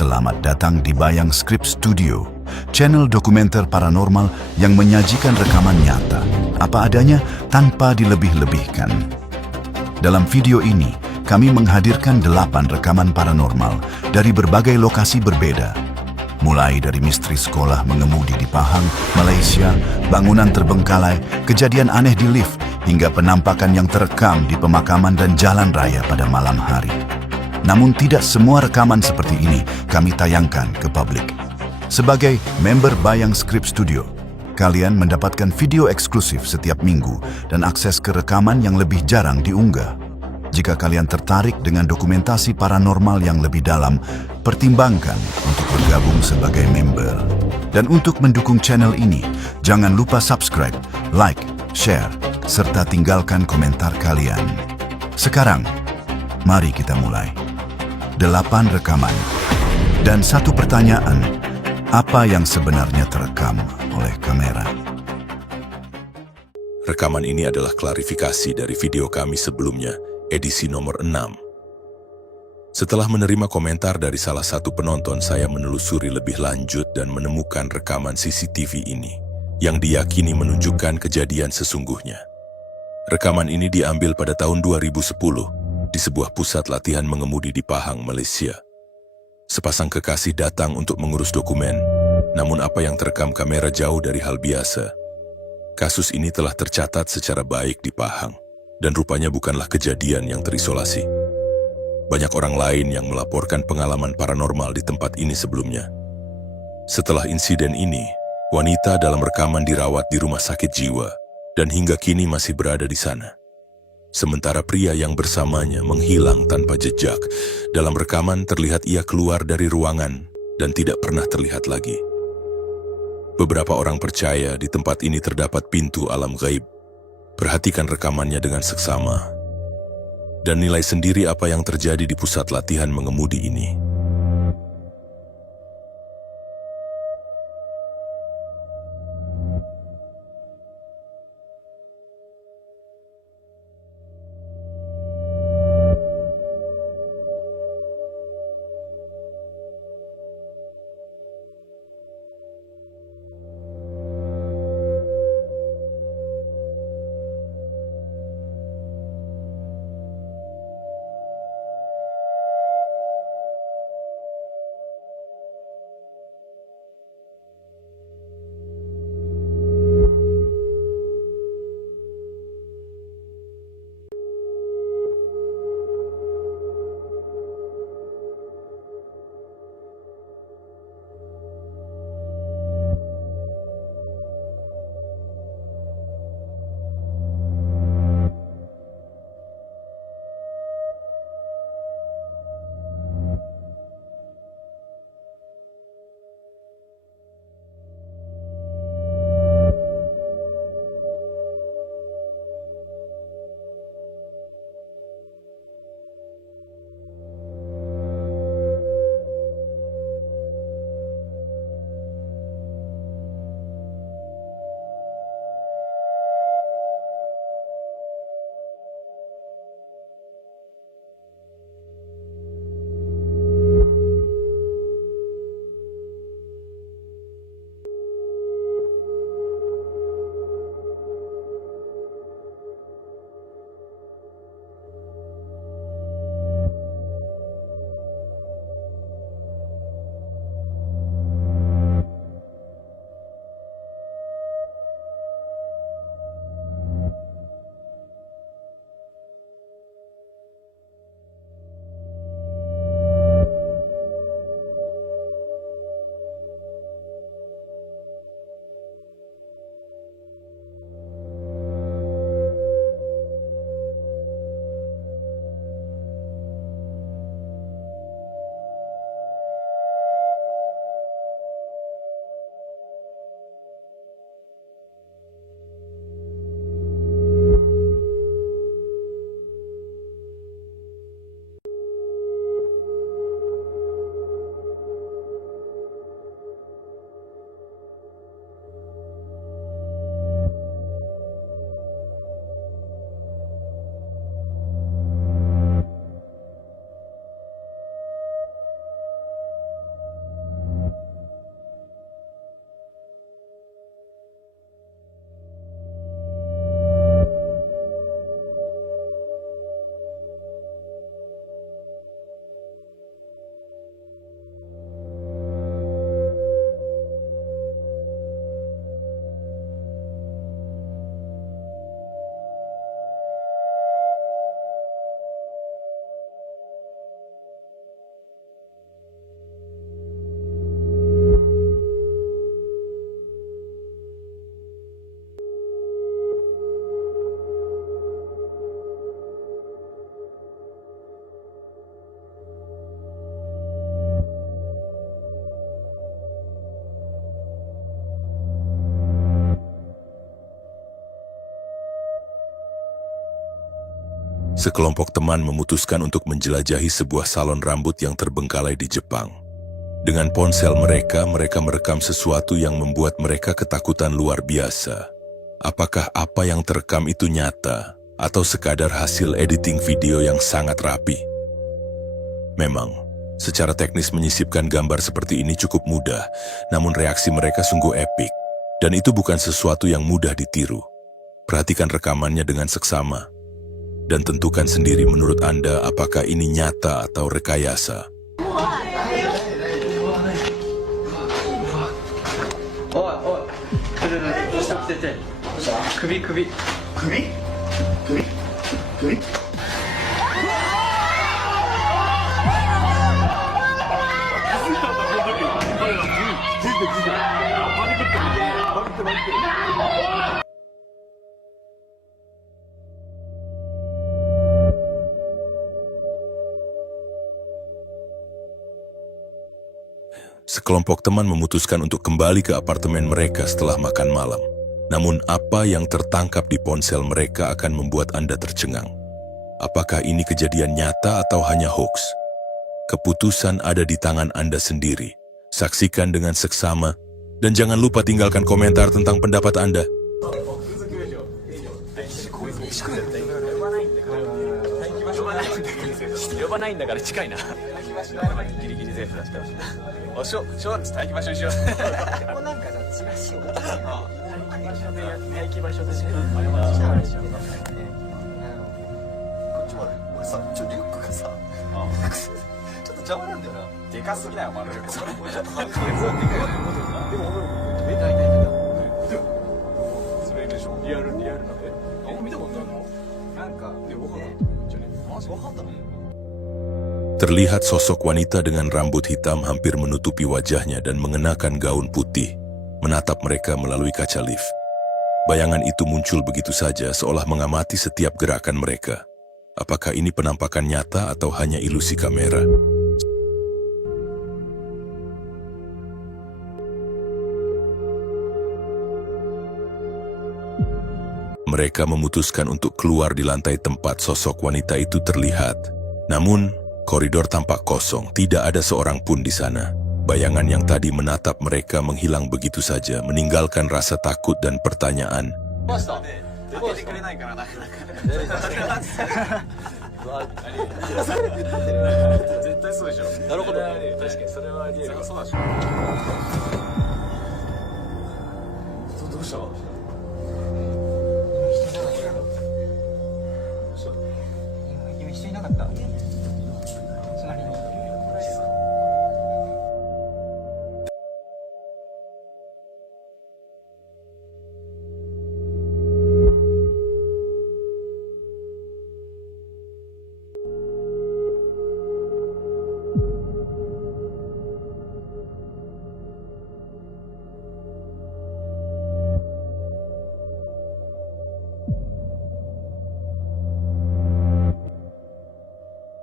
Selamat datang di Bayang Script Studio, channel dokumenter paranormal yang menyajikan rekaman nyata, apa adanya tanpa dilebih-lebihkan. Dalam video ini, kami menghadirkan 8 rekaman paranormal dari berbagai lokasi berbeda. Mulai dari misteri sekolah mengemudi di Pahang, Malaysia, bangunan terbengkalai, kejadian aneh di lift, hingga penampakan yang terekam di pemakaman dan jalan raya pada malam hari. Namun tidak semua rekaman seperti ini kami tayangkan ke publik. Sebagai member Bayang Script Studio, kalian mendapatkan video eksklusif setiap minggu dan akses ke rekaman yang lebih jarang diunggah. Jika kalian tertarik dengan dokumentasi paranormal yang lebih dalam, pertimbangkan untuk bergabung sebagai member. Dan untuk mendukung channel ini, jangan lupa subscribe, like, share, serta tinggalkan komentar kalian. Sekarang, mari kita mulai. 8 rekaman dan 1 pertanyaan, apa yang sebenarnya terekam oleh kamera? Rekaman ini adalah klarifikasi dari video kami sebelumnya, edisi nomor 6. Setelah menerima komentar dari salah satu penonton, saya menelusuri lebih lanjut dan menemukan rekaman CCTV ini, yang diyakini menunjukkan kejadian sesungguhnya. Rekaman ini diambil pada tahun 2010, di sebuah pusat latihan mengemudi di Pahang, Malaysia. Sepasang kekasih datang untuk mengurus dokumen, namun apa yang terekam kamera jauh dari hal biasa. Kasus ini telah tercatat secara baik di Pahang, dan rupanya bukanlah kejadian yang terisolasi. Banyak orang lain yang melaporkan pengalaman paranormal di tempat ini sebelumnya. Setelah insiden ini, wanita dalam rekaman dirawat di rumah sakit jiwa, dan hingga kini masih berada di sana. Sementara pria yang bersamanya menghilang tanpa jejak. Dalam rekaman terlihat ia keluar dari ruangan dan tidak pernah terlihat lagi. Beberapa orang percaya di tempat ini terdapat pintu alam gaib. Perhatikan rekamannya dengan seksama dan nilai sendiri apa yang terjadi di pusat latihan mengemudi ini. Sekelompok teman memutuskan untuk menjelajahi sebuah salon rambut yang terbengkalai di Jepang. Dengan ponsel mereka merekam sesuatu yang membuat mereka ketakutan luar biasa. Apakah apa yang terekam itu nyata atau sekadar hasil editing video yang sangat rapi? Memang, secara teknis menyisipkan gambar seperti ini cukup mudah, namun reaksi mereka sungguh epik, dan itu bukan sesuatu yang mudah ditiru. Perhatikan rekamannya dengan seksama, dan tentukan sendiri menurut Anda apakah ini nyata atau rekayasa. Sekelompok teman memutuskan untuk kembali ke apartemen mereka setelah makan malam. Namun apa yang tertangkap di ponsel mereka akan membuat Anda tercengang. Apakah ini kejadian nyata atau hanya hoax? Keputusan ada di tangan Anda sendiri. Saksikan dengan seksama, dan jangan lupa tinggalkan komentar tentang pendapat Anda. Terlihat sosok wanita dengan rambut hitam hampir menutupi wajahnya dan mengenakan gaun putih, menatap mereka melalui kaca lift. Bayangan itu muncul begitu saja seolah mengamati setiap gerakan mereka. Apakah ini penampakan nyata atau hanya ilusi kamera? Mereka memutuskan untuk keluar di lantai tempat sosok wanita itu terlihat. Namun, koridor tampak kosong, tidak ada seorang pun di sana. Bayangan yang tadi menatap mereka menghilang begitu saja, meninggalkan rasa takut dan pertanyaan.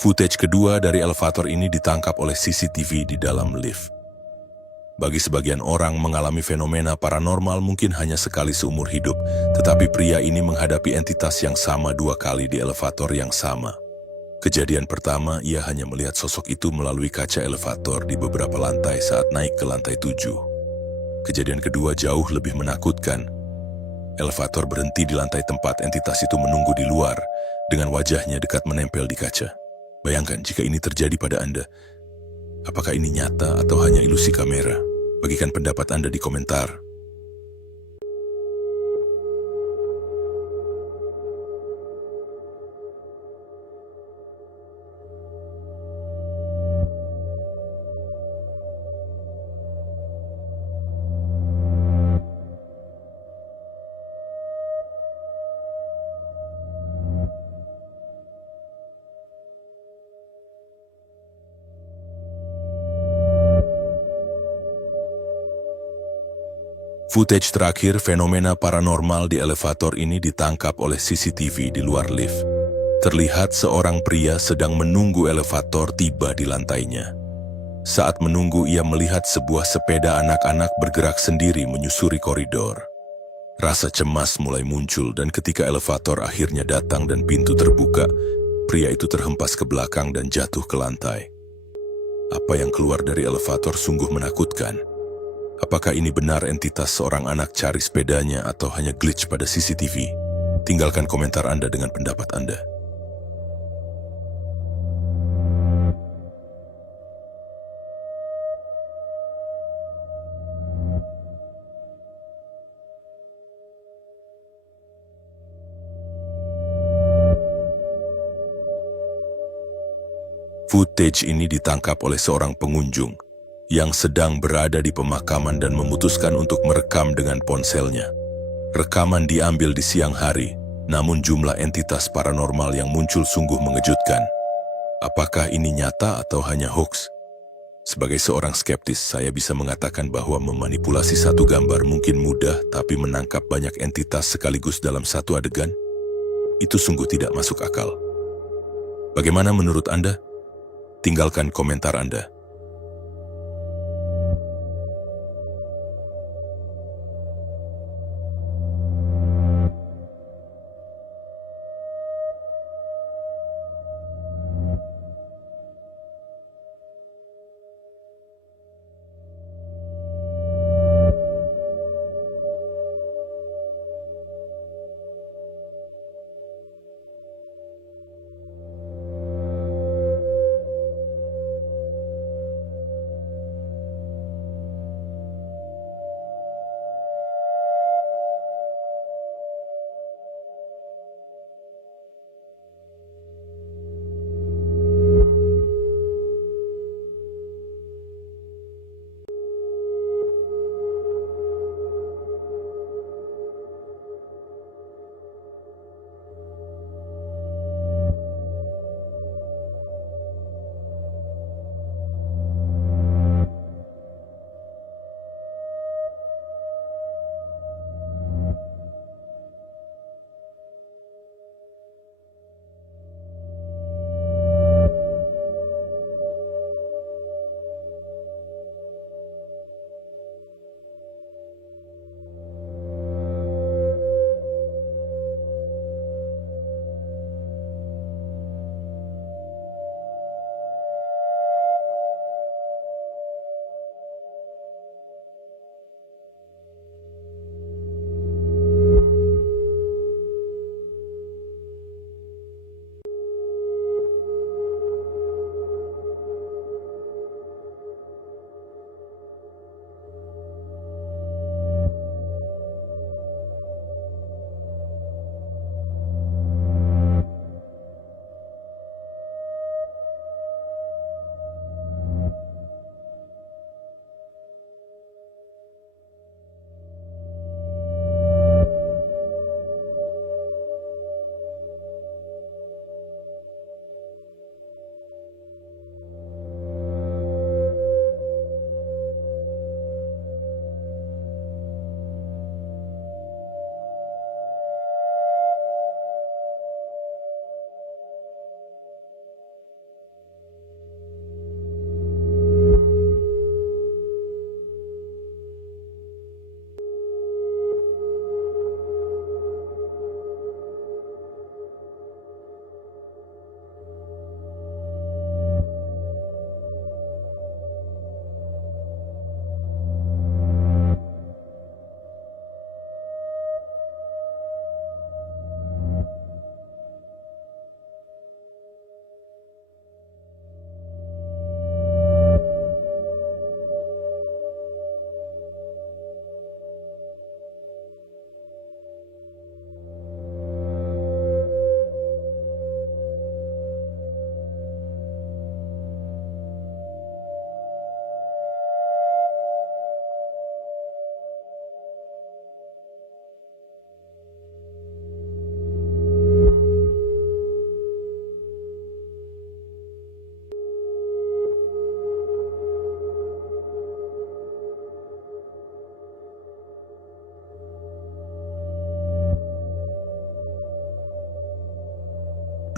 Footage kedua dari elevator ini ditangkap oleh CCTV di dalam lift. Bagi sebagian orang, mengalami fenomena paranormal mungkin hanya sekali seumur hidup, tetapi pria ini menghadapi entitas yang sama 2 kali di elevator yang sama. Kejadian pertama, ia hanya melihat sosok itu melalui kaca elevator di beberapa lantai saat naik ke lantai 7. Kejadian kedua jauh lebih menakutkan. Elevator berhenti di lantai tempat entitas itu menunggu di luar, dengan wajahnya dekat menempel di kaca. Bayangkan jika ini terjadi pada Anda. Apakah ini nyata atau hanya ilusi kamera? Bagikan pendapat Anda di komentar. Footage terakhir fenomena paranormal di elevator ini ditangkap oleh CCTV di luar lift. Terlihat seorang pria sedang menunggu elevator tiba di lantainya. Saat menunggu, ia melihat sebuah sepeda anak-anak bergerak sendiri menyusuri koridor. Rasa cemas mulai muncul dan ketika elevator akhirnya datang dan pintu terbuka, Pria itu terhempas ke belakang dan jatuh ke lantai. Apa yang keluar dari elevator sungguh menakutkan. Apakah ini benar entitas seorang anak cari sepedanya atau hanya glitch pada CCTV? Tinggalkan komentar Anda dengan pendapat Anda. Footage ini ditangkap oleh seorang pengunjung yang sedang berada di pemakaman dan memutuskan untuk merekam dengan ponselnya. Rekaman diambil di siang hari, namun jumlah entitas paranormal yang muncul sungguh mengejutkan. Apakah ini nyata atau hanya hoax? Sebagai seorang skeptis, saya bisa mengatakan bahwa memanipulasi satu gambar mungkin mudah, tapi menangkap banyak entitas sekaligus dalam satu adegan, itu sungguh tidak masuk akal. Bagaimana menurut Anda? Tinggalkan komentar Anda.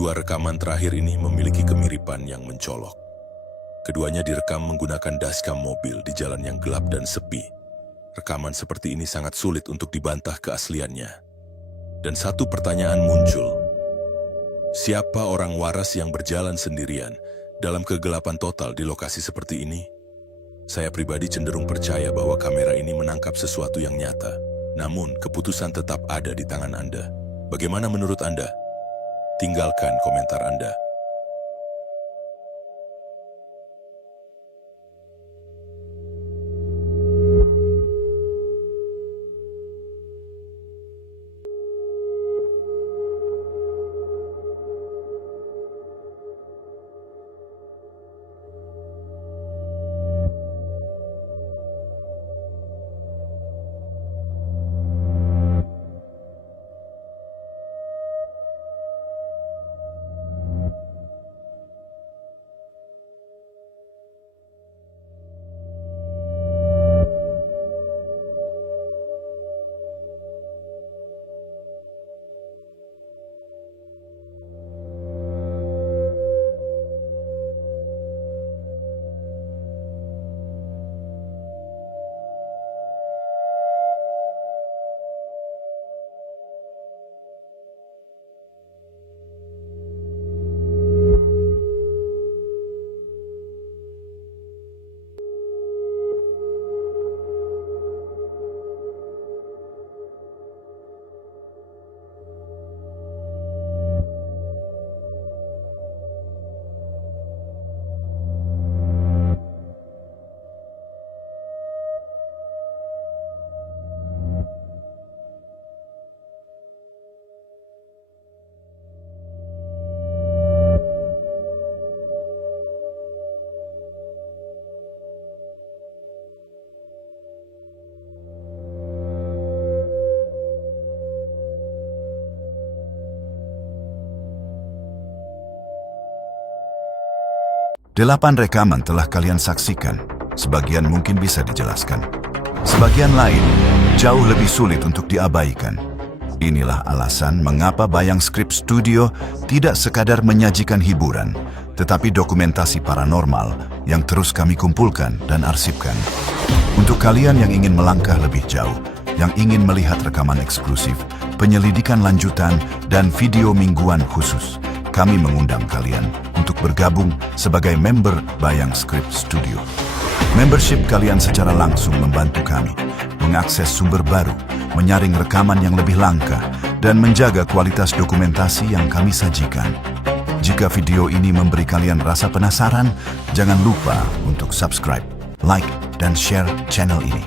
Dua rekaman terakhir ini memiliki kemiripan yang mencolok. Keduanya direkam menggunakan dashcam mobil di jalan yang gelap dan sepi. Rekaman seperti ini sangat sulit untuk dibantah keasliannya. Dan satu pertanyaan muncul. Siapa orang waras yang berjalan sendirian dalam kegelapan total di lokasi seperti ini? Saya pribadi cenderung percaya bahwa kamera ini menangkap sesuatu yang nyata. Namun, keputusan tetap ada di tangan Anda. Bagaimana menurut Anda? Tinggalkan komentar Anda. Delapan rekaman telah kalian saksikan. Sebagian mungkin bisa dijelaskan. Sebagian lain jauh lebih sulit untuk diabaikan. Inilah alasan mengapa Bayang Script Studio tidak sekadar menyajikan hiburan, tetapi dokumentasi paranormal yang terus kami kumpulkan dan arsipkan. Untuk kalian yang ingin melangkah lebih jauh, yang ingin melihat rekaman eksklusif, penyelidikan lanjutan, dan video mingguan khusus, kami mengundang kalian untuk bergabung sebagai member Bayang Script Studio. Membership kalian secara langsung membantu kami mengakses sumber baru, menyaring rekaman yang lebih langka, dan menjaga kualitas dokumentasi yang kami sajikan. Jika video ini memberi kalian rasa penasaran, jangan lupa untuk subscribe, like, dan share channel ini.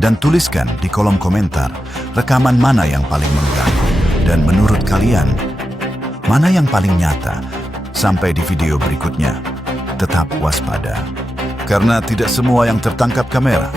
Dan tuliskan di kolom komentar rekaman mana yang paling mengganggu, dan menurut kalian, mana yang paling nyata. Sampai di video berikutnya, tetap waspada. Karena tidak semua yang tertangkap kamera